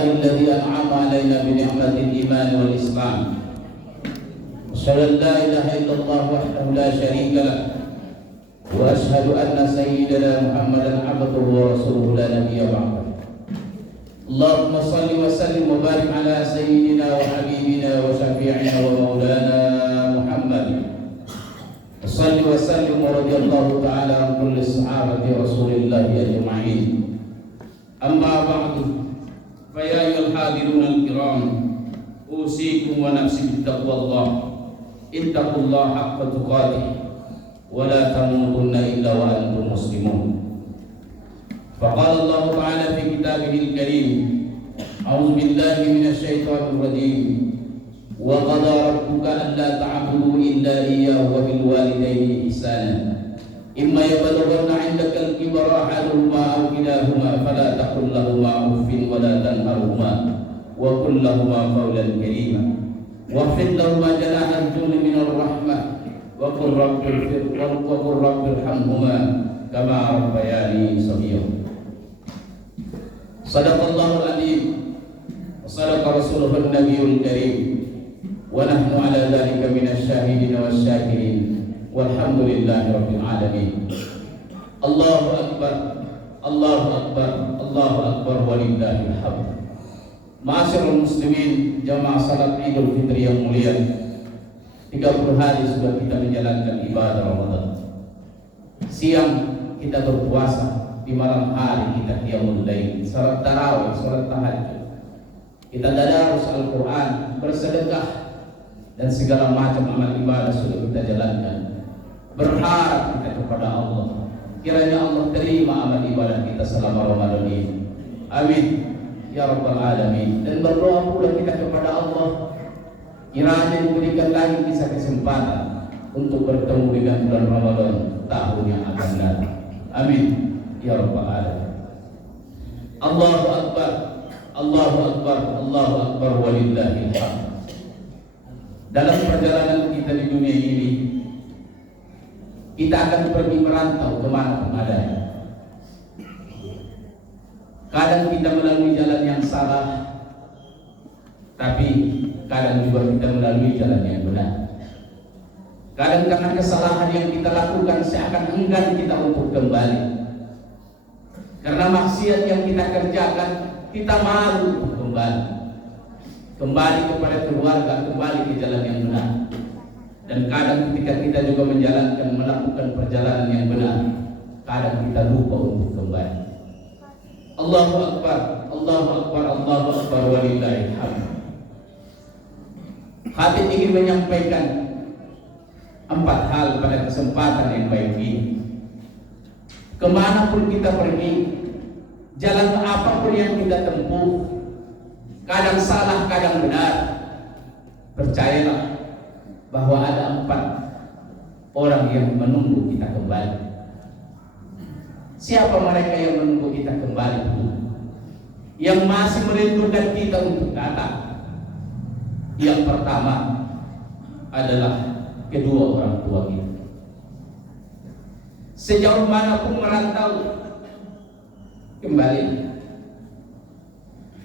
لله الذي أنعم علينا بنعمة الإيمان والإسلام. أشهد أن لا إله إلا الله وحده لا شريك له، وأشهد أن سيدنا محمدا عبده ورسوله لا نبي بعده. اللهم صل وسلم وبارك على سيدنا وحبيبنا وشفيعنا ومولانا محمد. صل وسلم ورضي الله تعالى عن كل صحابة رسول الله أجمعين. أما بعد، فيا أيها الحاضرون الكرام، أوصيكم ونفسي بتقوى الله. اتقوا الله حق تقاته ولا تموتن إلا وأنتم مسلمون. فقال الله تعالى في كتابه الكريم: أعوذ بالله من الشيطان الرجيم، وقضى ربك ألا تعبدوا إلا إياه وبالوالدين إحسانا إما يبلغن عندك الكبر أحدهما أو كلاهما فلا تقل لهما أف ولا تنهرهما وقل لهما قولا كريما واخفض لهما جناح الذل من الرحمة وقل رب ارحمهما كما ربياني صغيرا. صدق الله العظيم وصدق رسوله النبي الكريم، ونحن على ذلك من الشاهدين والشاكرين، والحمد لله رب العالمين. الله أكبر الله أكبر الله أكبر ولله الحمد. Ma'asyiral muslimin, jamaah salat Idul Fitri yang mulia, 30 hari sudah kita menjalankan ibadah Ramadan. Siang kita berpuasa, di malam hari kita qiyamul lail, salat tarawih, salat tahajud. Kita tadarus Al-Qur'an, bersedekah, dan segala macam amal ibadah sudah kita jalankan. Berharap kita kepada Allah, kiranya Allah terima amal ibadah kita selama Ramadan ini. Amin ya rabbal alamin. Dan berdoa pula kita kepada Allah, kiranya diberikan lagi kita kesempatan untuk bertemu dengan bulan Ramadan tahun yang akan datang. Amin ya rabbal alamin. Allahu akbar Allahu akbar Allahu akbar walillahil hamd. Dalam perjalanan kita di dunia ini, kita akan pergi merantau kemana pun ada. Kadang kita melalui jalan yang salah, tapi kadang juga kita melalui jalan yang benar. Kadang karena kesalahan yang kita lakukan seakan enggan kita untuk kembali. Karena maksiat yang kita kerjakan, kita malu untuk kembali kepada keluarga, kembali ke jalan yang benar. Dan kadang ketika kita juga melakukan perjalanan yang benar, kadang kita lupa untuk kembali. Allahu akbar Allahu akbar Allahu akbar walillahil hamd. Khatib ingin menyampaikan 4 hal pada kesempatan yang baik ini. Kemanapun kita pergi, jalan apapun yang kita tempuh, kadang salah, kadang benar, percayalah bahwa ada 4 orang yang menunggu kita kembali. Siapa mereka yang menunggu kita kembali? Yang masih merindukan kita untuk datang. Yang pertama adalah kedua orang tua kita. Sejauh manapun merantau, kembali.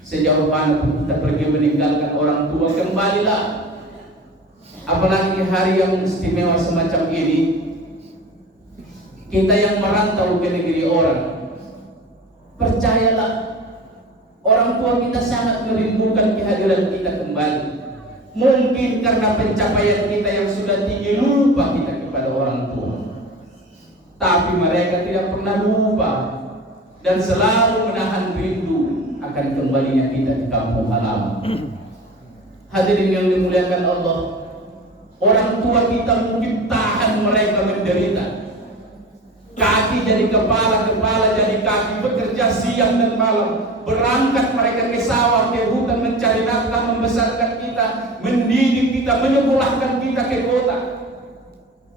Sejauh manapun kita pergi meninggalkan orang tua, kembalilah. Apalagi hari yang istimewa semacam ini, kita yang merantau ke negeri orang, percayalah, orang tua kita sangat merindukan kehadiran kita kembali. Mungkin karena pencapaian kita yang sudah tinggi, lupa kita kepada orang tua. Tapi mereka tidak pernah lupa dan selalu menahan rindu akan kembalinya kita di kampung halaman. Hadirin yang dimuliakan Allah, orang tua kita mungkin tahan mereka menderita. Kaki jadi kepala, kepala jadi kaki, bekerja siang dan malam, berangkat mereka ke sawah, ke hutan mencari nafkah, membesarkan kita, mendidik kita, menyekolahkan kita ke kota.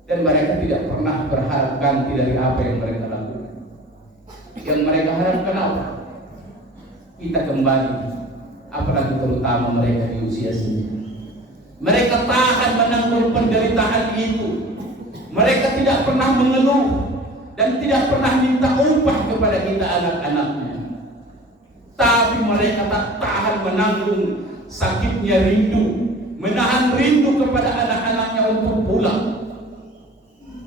Dan mereka tidak pernah berharap ganti dari apa yang mereka lakukan. Yang mereka harapkan apa? Kita kembali, apalagi terutama mereka di usia sini. Mereka tahan menanggung penderitaan itu. Mereka tidak pernah mengeluh dan tidak pernah minta upah kepada kita anak-anaknya. Tapi mereka tak tahan menanggung sakitnya rindu, menahan rindu kepada anak-anaknya untuk pulang.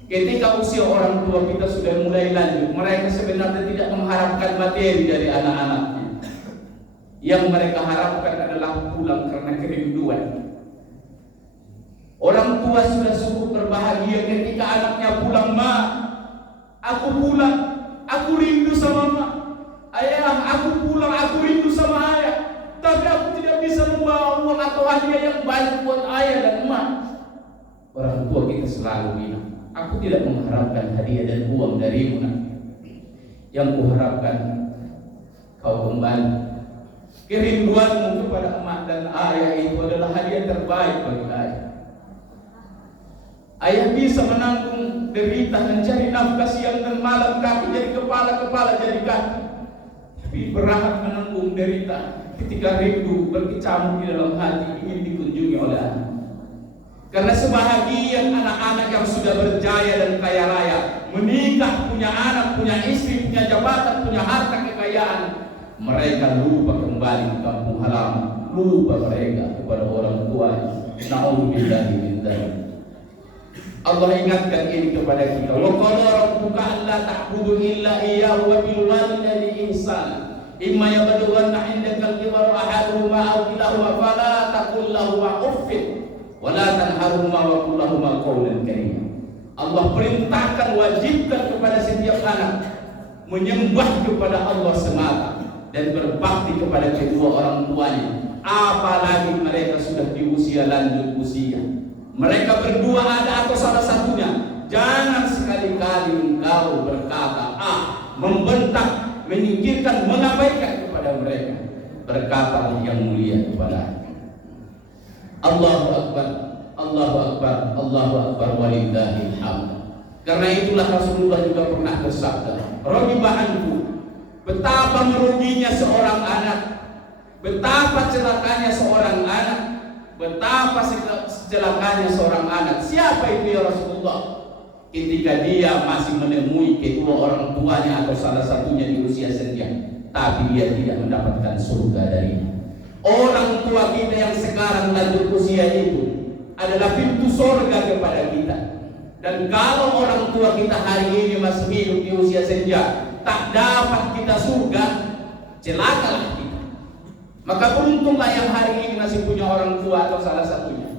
Ketika usia orang tua kita sudah mulai lanjut, mereka sebenarnya tidak mengharapkan materi dari anak-anaknya. Yang mereka harapkan adalah pulang karena kerinduan. Orang tua sudah cukup berbahagia ketika anaknya pulang, "Ma, aku pulang, aku rindu sama Ma. Ayah, aku pulang, aku rindu sama ayah. Tapi aku tidak bisa membawa uang atau hadiah yang banyak buat ayah dan Ma." Orang tua kita selalu bilang, "Aku tidak mengharapkan hadiah dan uang darimu, nak. Yang kuharapkan kau kembali. Kerinduanmu kepada emak dan ayah itu adalah hadiah terbaik bagi ayah. Ayah bisa menanggung derita mencari nafkah siang dan malam, kaki jadi kepala jadi kaki. Tapi berat menanggung derita ketika rindu berkecamuk di dalam hati ingin dikunjungi oleh anak. Karena sebahagian anak-anak yang sudah berjaya dan kaya raya, menikah, punya anak, punya istri, punya jabatan, punya harta kekayaan, mereka lupa kembali ke kampung halaman, lupa mereka kepada orang tuanya. Na'udzubillahi min dzalik. Allah ingatkan ini kepada kita. Wa qala rabbuka alla ta'budu illa iyyahu wa bil walidayni ihsana. Imma yablughanna 'indaka al-kibara ahaduhuma aw kilahuma fala taqul lahumā uffin wa la tanharhumā wa qul lahumā qawlan karīmā. Allah perintahkan, wajibkan kepada setiap anak menyembah kepada Allah semata dan berbakti kepada kedua orang tuanya. Apalagi mereka sudah di usia lanjut usia. Mereka berdua ada atau salah satunya. Jangan sekali-kali engkau berkata, membentak, menyingkirkan, mengabaikan kepada mereka. Berkata yang mulia kepada Allahu Akbar, Allahu Akbar, Allahu Akbar walillahil hamd. Karena itulah Rasulullah juga pernah bersabda, "Ragiba anhu." Betapa meruginya seorang anak, betapa celakanya seorang anak, betapa celakanya seorang anak. Siapa itu ya Rasulullah? Ketika dia masih menemui kedua orang tuanya atau salah satunya di usia senja, tapi dia tidak mendapatkan surga darinya. Orang tua kita yang sekarang lanjut usia itu adalah pintu surga kepada kita. Dan kalau orang tua kita hari ini masih hidup di usia senja, tak dapat kita surga, celakalah kita. Maka beruntunglah yang hari ini masih punya orang tua atau salah satunya.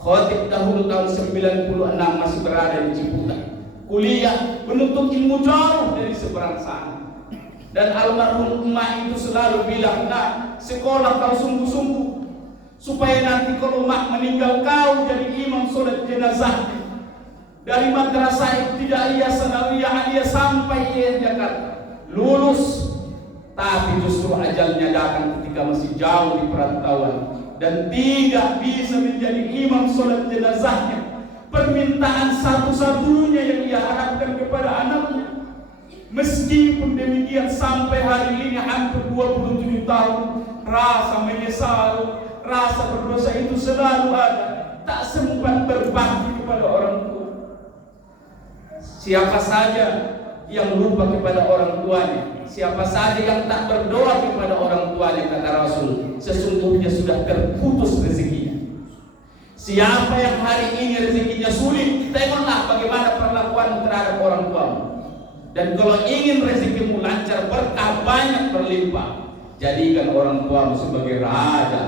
Khotib dahulu tahun 96 masih berada di Ciputat, kuliah menuntut ilmu jauh dari seberang sana. Dan almarhum emak itu selalu bilang, "Nah, sekolah kau sungguh-sungguh supaya nanti kalau emak meninggal kau jadi imam sholat jenazah." Dari madrasah Ibtidaiyah Sanawiyah Aliyah sampai di Jakarta, lulus, tapi justru ajalnya datang ketika masih jauh di perantauan dan tidak bisa menjadi imam sholat jenazahnya. Permintaan satu-satunya yang ia harapkan kepada anaknya. Meskipun demikian sampai hari ini hampir 27 tahun, rasa menyesal, rasa berdosa itu selalu ada. Tak sempat berbakti kepada orang tua. Siapa saja yang lupa kepada orang tuanya, siapa saja yang tak berdoa kepada orang tuanya, kata Rasul, sesungguhnya sudah terputus rezekinya. Siapa yang hari ini rezekinya sulit, tengoklah bagaimana perlakuan terhadap orang tuamu. Dan kalau ingin rezekimu lancar, berkah banyak berlimpah, jadikan orang tuamu sebagai raja,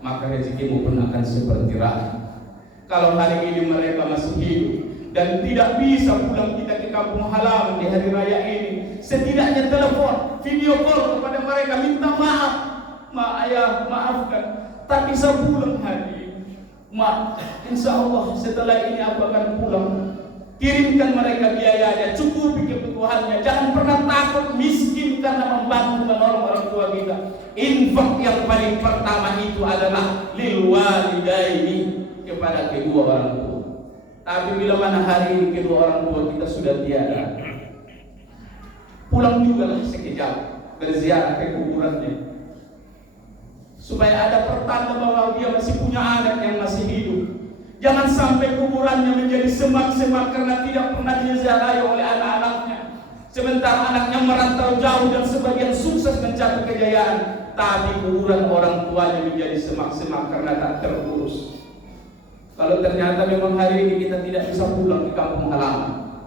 maka rezekimu pun akan seperti raja. Kalau hari ini mereka masih hidup dan tidak bisa pulang kita ke kampung halaman di hari raya ini, setidaknya telepon, video call kepada mereka, minta maaf, "Ma, ayah, maafkan, tak bisa pulang hari ini. Ma, insya Allah setelah ini aku akan pulang." Kirimkan mereka biayanya, cukupi kebutuhannya. Jangan pernah takut miskin karena membantu menolong orang tua kita. Infak yang paling pertama itu adalah lil walidaini, kepada kedua orang tua. Tapi bila mana hari ini kedua orang tua kita sudah tiada, pulang juga lah sekejap, berziarah ke kuburannya, supaya ada pertanda bahwa dia masih punya anak yang masih hidup. Jangan sampai kuburannya menjadi semak-semak karena tidak pernah diziarahi oleh anak-anaknya. Sementara anaknya merantau jauh dan sebagian sukses mencapai kejayaan, tapi kuburan orang tuanya menjadi semak-semak karena tak terurus. Kalau ternyata memang hari ini kita tidak bisa pulang ke kampung halaman,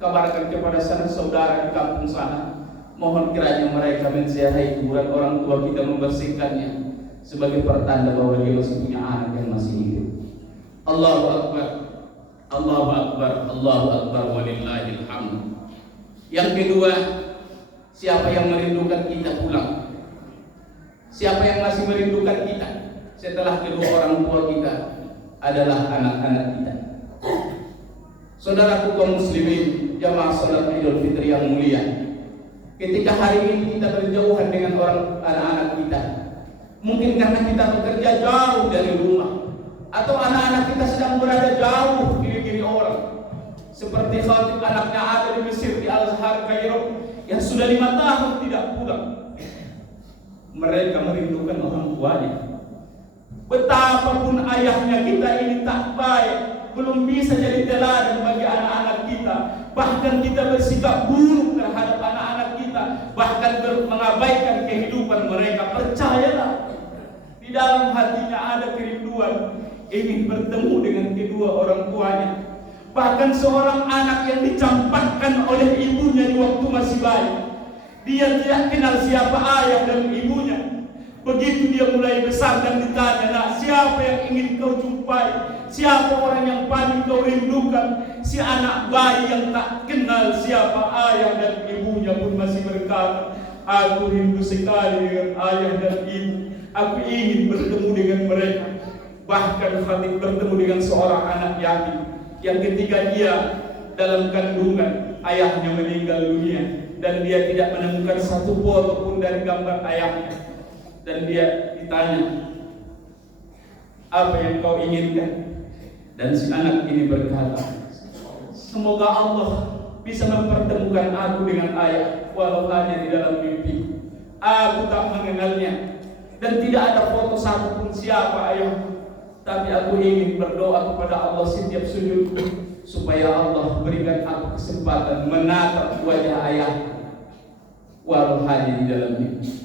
kabarkan kepada sanak saudara di kampung sana, mohon kiranya mereka menziarahi kuburan orang tua kita, membersihkannya sebagai pertanda bahwa dia masih punya anak yang masih hidup. Allahu Akbar, Allahu Akbar, Allahu Akbar, walillahil hamd. Yang kedua, siapa yang merindukan kita pulang? Siapa yang masih merindukan kita setelah kedua orang tua kita adalah anak-anak kita. Saudaraku kaum muslimin, jamaah salat Idul Fitri yang mulia, ketika hari ini kita berjauhan dengan anak-anak kita, mungkin karena kita bekerja jauh dari rumah, atau anak-anak kita sedang berada jauh di negeri orang, seperti khatib anaknya ada di Mesir, di Al-Azhar, Kairo, yang sudah 5 tahun tidak pulang. Mereka merindukan orang tuanya. Betapapun ayahnya kita ini tak baik, belum bisa jadi teladan bagi anak-anak kita, bahkan kita bersikap buruk terhadap anak-anak kita, bahkan mengabaikan kehidupan mereka, percayalah, di dalam hatinya ada kerinduan ingin bertemu dengan kedua orang tuanya. Bahkan seorang anak yang dicampakkan oleh ibunya di waktu masih bayi, dia tidak kenal siapa ayah dan ibunya. Begitu dia mulai besar dan ditanya, "Nak, siapa yang ingin kau jumpai? Siapa orang yang paling kau rindukan?" Si anak bayi yang tak kenal siapa ayah dan ibunya pun masih berkata, "Aku rindu sekali dengan ayah dan ibu. Aku ingin bertemu dengan mereka." Bahkan Khatib bertemu dengan seorang anak yatim yang ketika dia dalam kandungan ayahnya meninggal dunia, dan dia tidak menemukan satu foto pun dari gambar ayahnya. Dan dia ditanya, "Apa yang kau inginkan?" Dan si anak ini berkata, "Semoga Allah bisa mempertemukan aku dengan ayah, walau hanya di dalam mimpi. Aku tak mengenalnya dan tidak ada foto satupun siapa ayahku. Tapi aku ingin berdoa kepada Allah setiap sujudku, supaya Allah berikan aku kesempatan menatap wajah ayahku, walau hanya di dalam mimpi."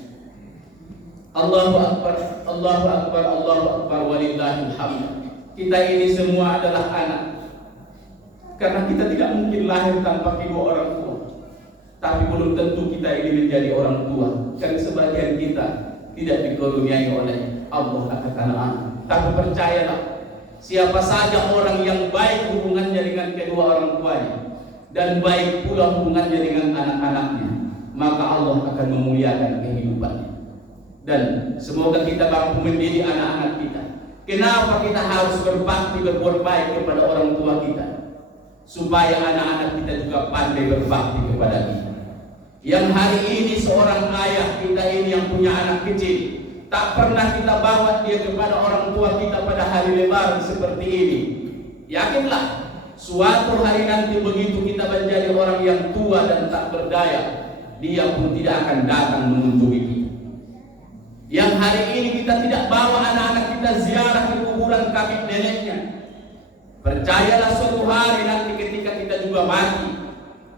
Allahu Akbar, Allahu Akbar, Allahu Akbar, walillahil hamd. Kita ini semua adalah anak, karena kita tidak mungkin lahir tanpa kedua orang tua. Tapi belum tentu kita ini menjadi orang tua, karena sebagian kita tidak dikaruniai oleh Allah akan anak. Tapi percayalah, siapa saja orang yang baik hubungannya dengan kedua orang tuanya, dan baik pula hubungannya dengan anak-anaknya, maka Allah akan memuliakan kehidupannya. Dan semoga kita mampu mendidik anak-anak kita. Kenapa kita harus berbakti, berbuat baik kepada orang tua kita? Supaya anak-anak kita juga pandai berbakti kepada kita. Yang hari ini seorang ayah kita ini yang punya anak kecil, tak pernah kita bawa dia kepada orang tua kita pada hari lebaran seperti ini. Yakinlah, suatu hari nanti begitu kita menjadi orang yang tua dan tak berdaya, dia pun tidak akan datang mengunjungi kita. Yang hari ini kita tidak bawa anak-anak kita ziarah ke kuburan kakek neneknya, percayalah suatu hari nanti ketika kita juga mati,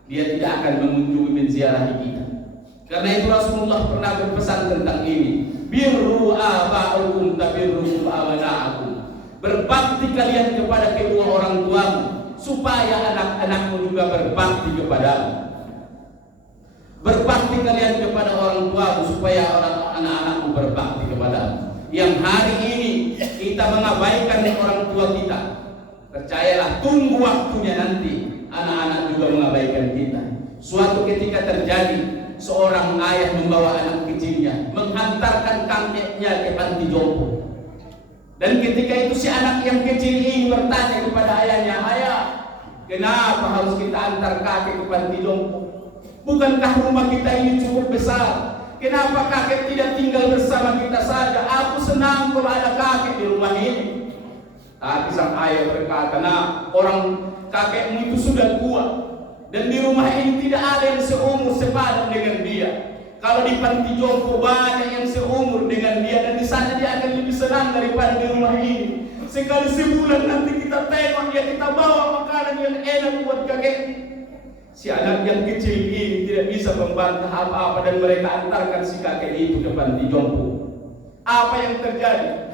dia tidak akan mengunjungi menziarahi kita. Karena itu Rasulullah pernah berpesan tentang ini, birru aba'ukum tabirru abana'akum. Berbakti kalian kepada kedua orang tuamu, supaya anak-anakmu juga berbakti kepadamu. Berbakti kalian kepada orang tuamu, supaya anak-anakmu berbakti kepadamu. Yang hari ini kita mengabaikan orang tua kita, percayalah, tunggu waktunya nanti anak-anak juga mengabaikan kita. Suatu ketika terjadi, seorang ayah membawa anak kecilnya, menghantarkan kakeknya ke panti jompo. Dan ketika itu si anak yang kecil ini bertanya kepada ayahnya, "Ayah, kenapa harus kita antar kakek ke panti jompo? Bukankah rumah kita ini cukup besar? Kenapa kakek tidak tinggal bersama kita saja? Aku senang kalau ada kakek di rumah ini." Tapi sang ayah berkata, "Nah, orang kakekmu itu sudah tua, dan di rumah ini tidak ada yang seumur sepadan dengan dia. Kalau di panti jompo banyak yang seumur dengan dia, dan di sana dia akan lebih senang daripada di rumah ini. Sekali sebulan nanti kita tengok dia, kita bawa makanan yang enak buat kakek." Si anak yang kecil ini tidak bisa membantah apa-apa dan mereka antarkan si kakek itu ke panti jompo. Apa yang terjadi?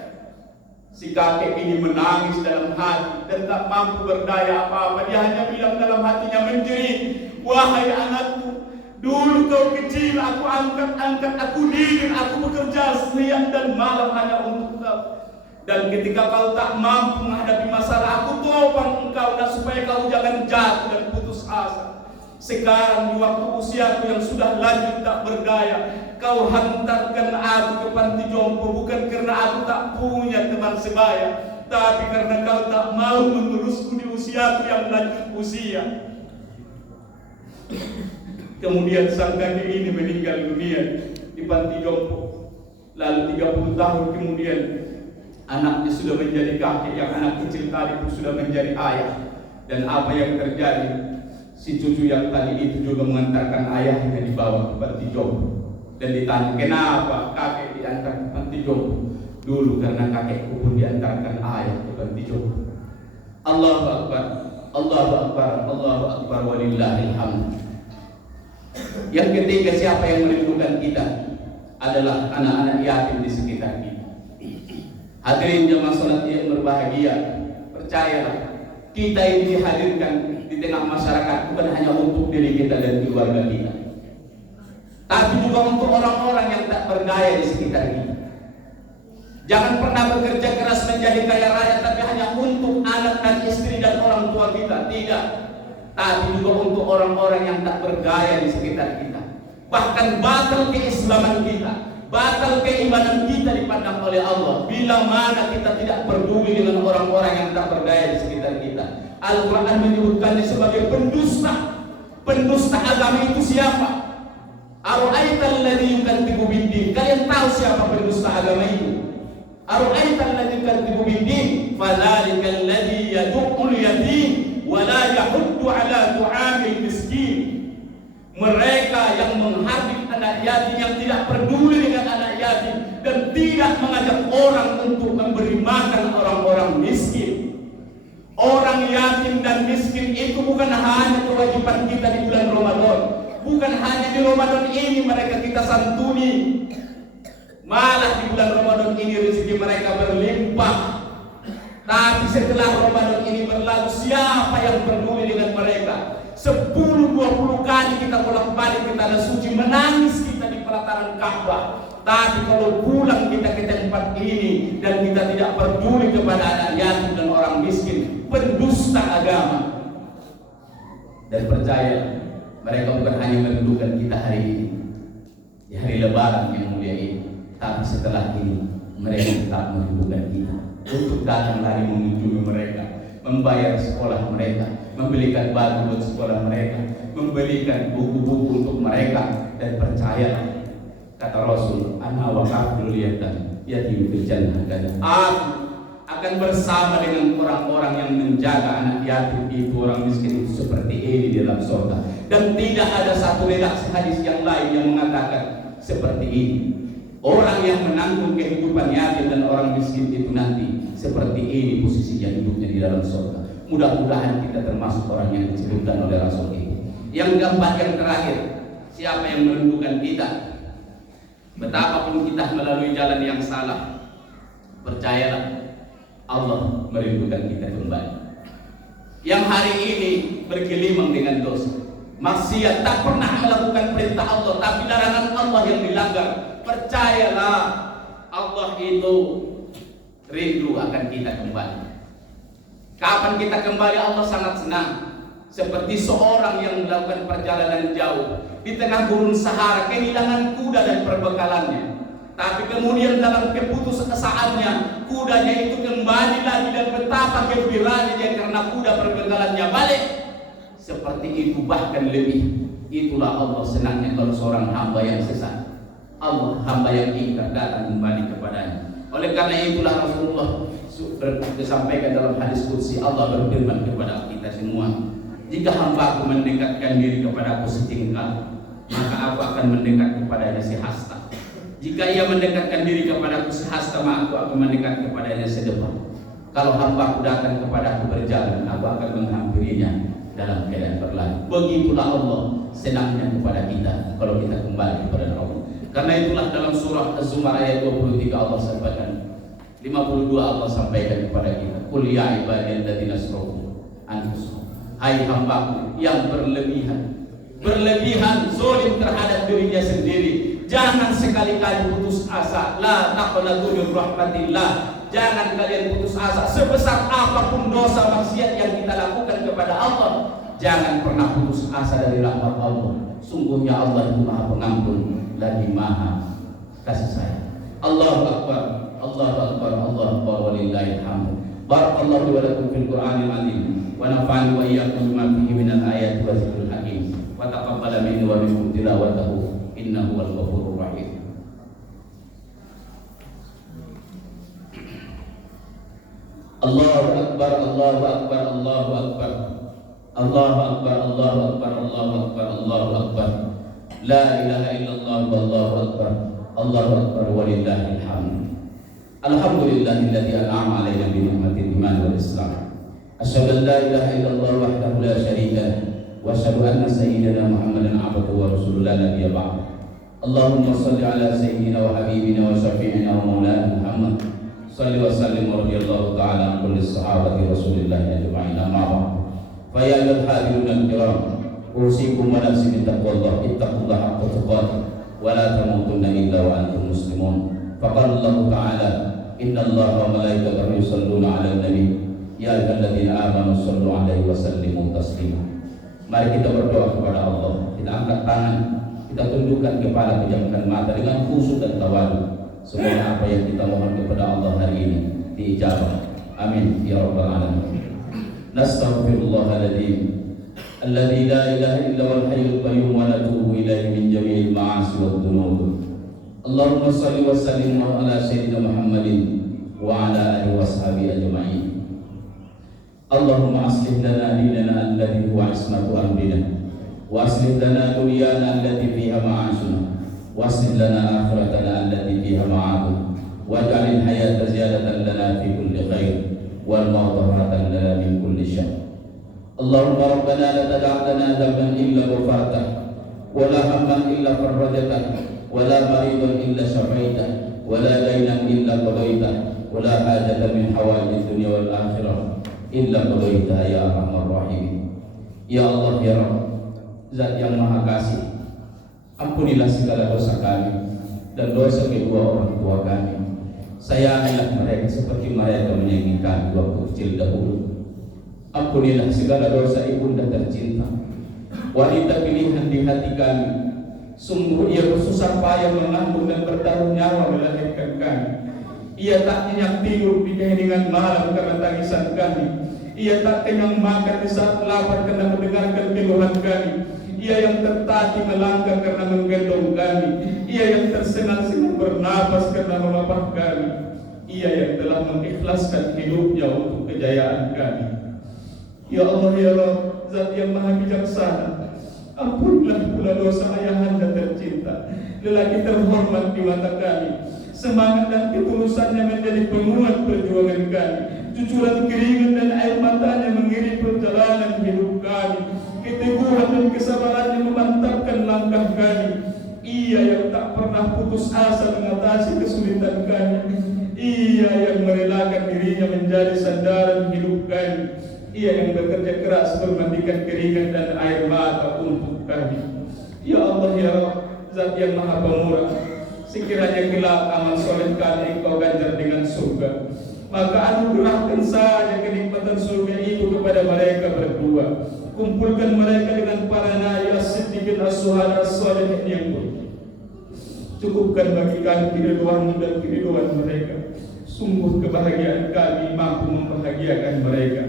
Si kakek ini menangis dalam hati dan tak mampu berdaya apa-apa. Dia hanya bilang dalam hatinya menjerit, "Wahai anakku, dulu kau kecil, aku angkat, aku didik, aku bekerja siang dan malam hanya untuk kau. Dan ketika kau tak mampu menghadapi masalah, aku topang engkau supaya kau jangan jatuh dan putus asa. Sekarang di waktu usiaku yang sudah lanjut tak berdaya, kau hantarkan aku ke panti jompo bukan karena aku tak punya teman sebaya, tapi karena kau tak mau mengurusku di usiaku yang lanjut usia." Kemudian sang kakek ini meninggal dunia di panti jompo. Lalu 30 tahun kemudian anaknya sudah menjadi kakek, yang anak kecil tadi pun sudah menjadi ayah. Dan apa yang terjadi? Si cucu yang tadi itu juga mengantarkan ayahnya dibawa ke panti jompo. Dan ditanya, "Kenapa kakek diantar ke panti jompo?" "Dulu karena kakekku pun diantarkan ayah ke panti jompo." Allahu Akbar, Allahu Akbar, Allahu Akbar, walillahil hamd. Yang ketiga, siapa yang merindukan kita adalah anak-anak yatim di sekitar kita. Hadirin jemaah salat yang berbahagia, percayalah, kita ini dihadirkan di tengah masyarakat bukan hanya untuk diri kita dan keluarga kita, tapi juga untuk orang-orang yang tak berdaya di sekitar kita. Jangan pernah bekerja keras menjadi kaya raya tapi hanya untuk anak dan istri dan orang tua kita, tidak. Tapi juga untuk orang-orang yang tak berdaya di sekitar kita. Bahkan batal keislaman kita, batal keimanan kita dipandang oleh Allah bila mana kita tidak peduli dengan orang-orang yang tak berdaya di sekitar kita. Al-Quran menyebutkannya sebagai pendusta. Pendusta agama itu siapa? Ara'aital ladzi yukadzibu bid-din. Kalian tahu siapa pendusta agama itu? Ara'aital ladzi yukadzibu bid-din, fadzalikal ladzi yad'ul yatim wa la yahuddu 'ala tu'amil miskin. Mereka yang menghardik anak yatim, yang tidak peduli dengan anak yatim dan tidak mengajak orang untuk memberi makan orang-orang miskin. Orang yatim dan miskin itu bukan hanya kewajiban kita di bulan Ramadan. Bukan hanya di Ramadan ini mereka kita santuni. Malah di bulan Ramadan ini rezeki mereka berlimpah. Tapi setelah Ramadan ini berlalu, siapa yang peduli dengan mereka? 10-20 kali kita bolak-balik ke tanah suci, menangis kita di pelataran Ka'bah. Tapi kalau pulang kita ke tempat ini dan kita tidak peduli kepada anak yatim dan orang miskin, pendusta agama. Dan percaya, mereka bukan hanya merindukan kita hari ini, di hari Lebaran yang mulia ini, tapi setelah ini mereka tetap merindukan kita untuk datang lagi mengunjungi mereka, membayar sekolah mereka, membelikan baju buat sekolah mereka, membelikan buku-buku untuk mereka. Dan percaya, kata Rasul, "Ana waqaful yatim fil jannah." Aku akan bersama dengan orang-orang yang menjaga anak yatim itu, orang miskin itu, seperti ini di dalam surga. Dan tidak ada satu redaksi hadis yang lain yang mengatakan seperti ini. Orang yang menanggung kehidupan yatim dan orang miskin itu nanti seperti ini posisinya hidupnya di dalam surga. Mudah-mudahan kita termasuk orang yang disebutkan oleh Rasul itu. Yang keempat, yang terakhir, siapa yang merindukan kita? Betapapun kita melalui jalan yang salah, percayalah, Allah merindukan kita kembali. Yang hari ini bergelimang dengan dosa, maksiat, tak pernah melakukan perintah Allah, tapi larangan Allah yang dilanggar, percayalah, Allah itu rindu akan kita kembali. Kapan kita kembali? Allah sangat senang. Seperti seorang yang melakukan perjalanan jauh di tengah gurun Sahara, kehilangan kuda dan perbekalannya, tapi kemudian dalam keputusasaannya kudanya itu kembali lagi, dan betapa gembiranya dia karena kuda perbekalannya balik. Seperti itu, bahkan lebih. Itulah Allah senangnya kalau seorang hamba yang sesat, Allah hamba yang ingkar datang kembali kepadanya. Oleh karena itulah Rasulullah disampaikan dalam hadis qudsi, Allah berfirman kepada kita semua, "Jika hambaku mendekatkan diri kepadaku setingkat, maka aku akan mendekat kepadanya sehasta. Jika ia mendekatkan diri kepadaku sehasta, maka aku akan mendekat kepadanya sedepan. Kalau hambaku datang kepadaku berjalan, aku akan menghampirinya, dalam keadaan berlari. Begitulah Allah senangnya kepada kita kalau kita kembali kepada Allah. Karena itulah dalam surah Az-Zumar ayat 23 Allah sampaikan, 52 Allah sampaikan kepada kita, qul ya ibadiyalladzina asrafu anfusahum, hai hambaku yang berlebihan zolim terhadap dirinya sendiri, jangan sekali-kali putus asa. La taqnatu min rahmatillah, jangan kalian putus asa. Sebesar apapun dosa maksiat yang kita lakukan kepada Allah, jangan pernah putus asa dari rahmat Allah. Sungguhnya Allah itu Maha Pengampun lagi Maha Kasih Sayang. Allahu Akbar, Allahu Akbar, Allahu Akbar, walillahil hamd. Barakallahu wa lakum fil Qur'anil azim wa nafa'ani wa iyyakum bima fihi minal ayati wa dzikril hakim wa taqabbala minni wa minkum tilawatahu innahu wal ghafurur rahim. Allahu Akbar, Allahu Akbar, Allahu Akbar, Allahu Akbar, Allahu Akbar, Allahu Akbar, Allahu Akbar. La ilaha illallah wallahu akbar, Allahu Akbar, walillahil hamd. Alhamdulillahilladzi an'ama 'alaina bi ni'matil iman wal islam. Asyhadu an la ilaha illallah wahdahu la syarika lahu wa asyhadu anna sayyidana Muhammadan 'abduhu wa rasuluhu la nabiyya ba'd. Allahumma shalli 'ala sayyidina wa habibina wa syafi'ina wa maulana Muhammad. Shalli wa sallim wa radiyallahu ta'ala an kulli sahabati Rasulillah ajma'in. Amma ba'd. Fa ya ayyuhal hadirun al-kiram, usikum wa nafsi bi taqwallah, ittaqullaha haqqa tuqatih wa la tamutunna illa wa antum muslimun. Faqala Allah Ta'ala, inna Allah wa malaikatahu yusalluna 'alan nabi ya ayyuhalladzina amanu shallu 'alaihi wa sallimu taslima. Mari kita berdoa kepada Allah. Kita angkat tangan, kita tundukkan kepala, pejamkan mata dengan khusyuk dan tawadhu. Semoga apa yang kita mohon kepada Allah hari ini diijabah. Amin ya rabbal alamin. Nastaghfirullahaladzim alladzi la ilaha illa huwal hayyul qayyum wa natubu ilaihi min jami'il ma'asi wad dhunub. Allahumma shalli wa sallim ala sayyidina Muhammadin wa ala alihi washabihi ajma'in. Allahumma aslih lana dinana alladhi huwa ismatu amrina wa aslih lana dunyana allati fiha ma'ashuna wa aslih lana akhiratana allati fiha ma'aduna waj'alil hayata ziyadatan lana fi kulli khair wal mauta rahatan lana min kulli syarr. Allahumma rabbana la tad'a lana dhanban illa ghafartah wa la hamman illa farajtah wa la maridan illa syafaitah wa la daynan illa qadaitah wa la hajatan min hawaijid dunya wal akhirah illa qadaitah ya arhamar rahimin. Ya Allah ya Rabb, Zat yang Maha Kasih, ampunilah segala dosa kami dan dosa kedua orang tua kami. Sayangilah mereka seperti mereka menyayangi kami waktu kecil dahulu. Ampunilah segala dosa ibunda tercinta, wanita pilihan di hati kami. Sungguh ia bersusah payah mengandung dan bertaruh nyawa melahirkan kami. Ia tak nyenyak tidur di keheningan malam karena tangisan kami. Ia tak kenyang makan di saat lapar karena mendengarkan keluhan kami. Ia yang tertatih melangkah karena menggendong kami. Ia yang tersengal-sengal bernapas karena memapah kami. Ia yang telah mengikhlaskan hidupnya untuk kejayaan kami. Ya Allah ya Rabb, Zat yang Maha Bijaksana, ampunilah pula dosa ayahanda tercinta, lelaki terhormat di mata kami. Semangat dan ketulusannya menjadi penguat perjuangan kami. Cucuran keringat dan air matanya mengiringi perjalanan hidup kami. Keteguhan dan kesabarannya memantapkan langkah kami. Ia yang tak pernah putus asa mengatasi kesulitan kami. Ia yang merelakan dirinya menjadi sandaran hidup kami. Ia yang bekerja keras bermandikan keringat dan air mata untuk kami. Ya Allah ya Rabb, Zat yang Maha Pemurah, sekiranya gelap amal soleh kami Engkau ganjar dengan surga, maka anugerahkan saja kenikmatan surga itu kepada mereka berdua. Kumpulkan mereka dengan para nabi as-siddiqin as-syuhada as-shalihin yang mulia. Cukupkan bagi kami keridhaan dan keridhaan mereka. Sungguh kebahagiaan kami mampu membahagiakan mereka.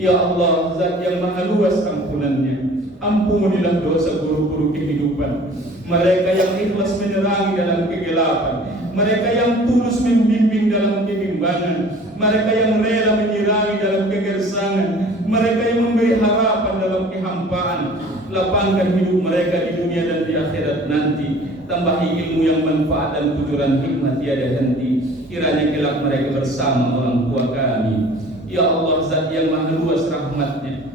Ya Allah, Zat yang Maha Luas ampunannya, ampunilah dosa guru-guru kehidupan, mereka yang ikhlas menerangi dalam kegelapan, mereka yang tulus membimbing dalam kebimbangan, mereka yang rela menyirangi dalam kegersangan, mereka yang memberi harapan dalam kehampaan. Lapangkan hidup mereka di dunia dan di akhirat nanti. Tambahi ilmu yang manfaat dan tujuan hikmat tiada henti. Kiranya kelak mereka bersama orang tua kami. Ya Allah, Zat yang Maha Luas rahmatnya,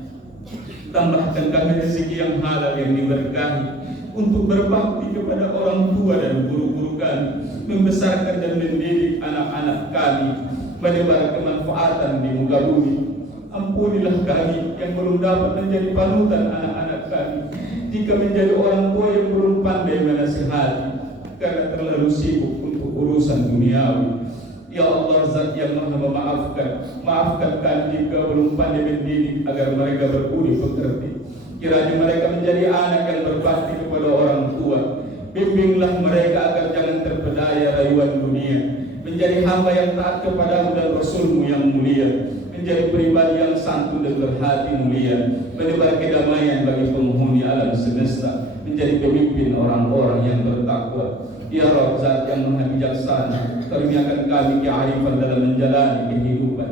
Tambahkan kami rezeki yang halal yang diberkahi untuk berbakti kepada orang tua dan guru-guru kami, membesarkan dan mendidik anak-anak kami, menebar kemanfaatan di muka bumi. Ampunilah kami yang belum dapat menjadi panutan anak-anak kami, jika menjadi orang tua yang belum pandai menasihati karena terlalu sibuk untuk urusan duniawi. Ya Allah, Zat yang Maha memaafkan, maafkan kami jika belum pandai mendidik agar mereka berbudi pekerti. Kiranya mereka menjadi anak yang berbakti kepada orang tua. Bimbinglah mereka agar jangan terpedaya rayuan dunia, menjadi hamba yang taat kepadamu dan Rasulmu yang mulia, menjadi pribadi yang santun dan berhati mulia, menebar kedamaian bagi penghuni alam semesta, menjadi pemimpin orang-orang yang bertakwa. Ya Rabb, Zat yang Maha Bijaksana, karuniakan kami kearifan dalam menjalani kehidupan.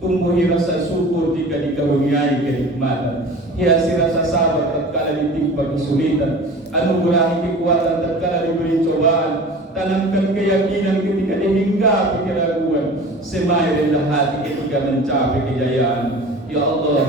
Tumbuhi rasa syukur jika dikaruniai kenikmatan. Hiasi rasa sabar tatkala ditimpa kesulitan. Anugerahi kekuatan tatkala diberi cobaan. Tanamkan keyakinan ketika dihinggapi keraguan. Semai rendah hati ketika mencapai kejayaan. Ya Allah,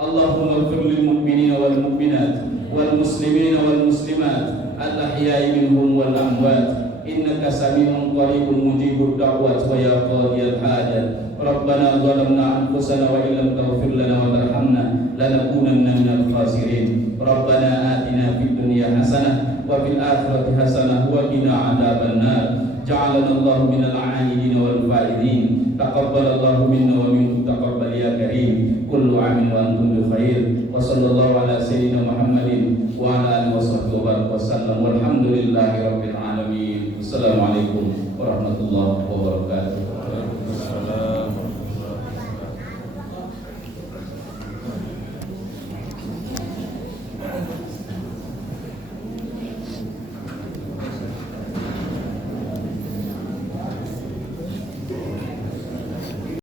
Allahumma ighfir lil mu'minina wal mu'minat wal muslimina wal muslimat al-ahya'i minhum wal amwat, innaka sami'un qaribun mujibud da'wat wa ya qadiyal hajat. Rabbana zalamna anfusana wa illam taghfir lana wa tarhamna lanakunanna minal khasirin. Rabbana atina fid dunya hasanah wa fil akhirati hasanah wa qina adzabannar. Ja'alana Allahu minal